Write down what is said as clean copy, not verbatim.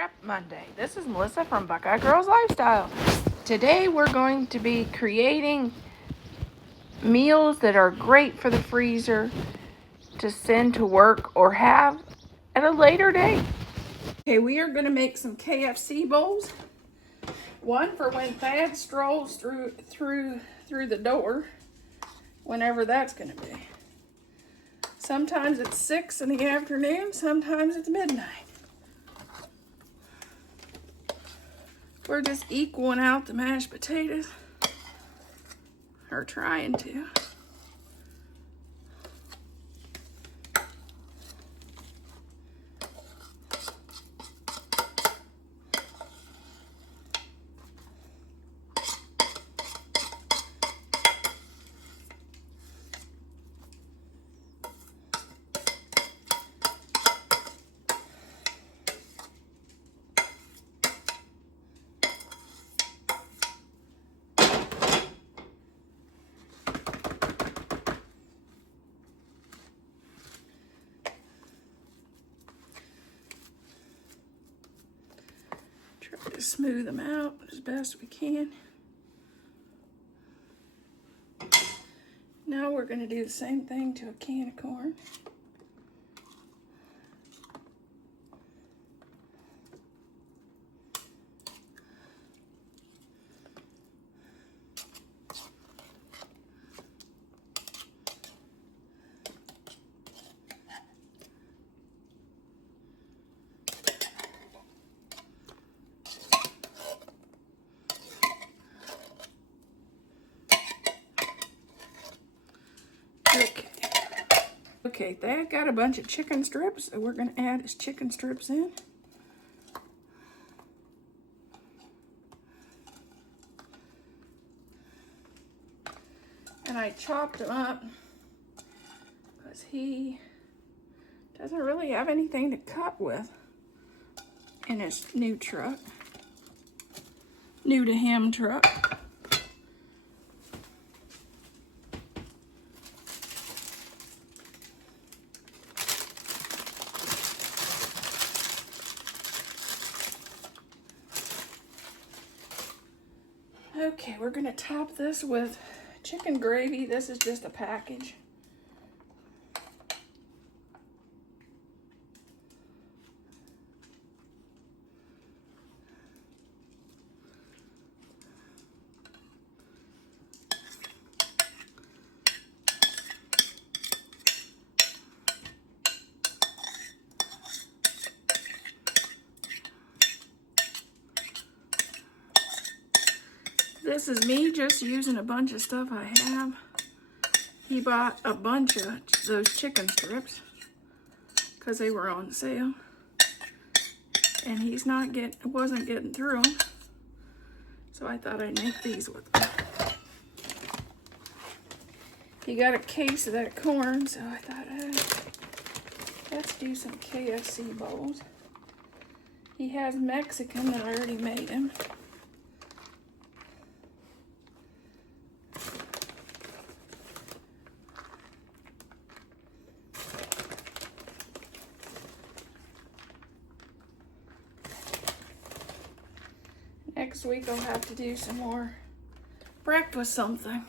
Prep Monday. This is Melissa from Buckeye Girls Lifestyle. Today we're going to be creating meals that are great for the freezer to send to work or have at a later date. Okay, we are going to make some KFC bowls. One for when Thad strolls through the door, whenever that's going to be. Sometimes it's 6 in the afternoon, sometimes it's midnight. We're just equaling out the mashed potatoes, or trying to. Try to smooth them out as best we can. Now we're going to do the same thing to a can of corn. Okay, Thad got a bunch of chicken strips, so we're going to add his chicken strips in. And I chopped him up because he doesn't really have anything to cut with in his new truck. New to him truck. Okay, we're gonna top this with chicken gravy. This is just a package. This is me just using a bunch of stuff I have. He bought a bunch of those chicken strips because they were on sale, and wasn't getting through them. So I thought I'd make these with them. He got a case of that corn, so I thought, let's do some KFC bowls. He has Mexican that I already made him. Next week I'll have to do some more breakfast something.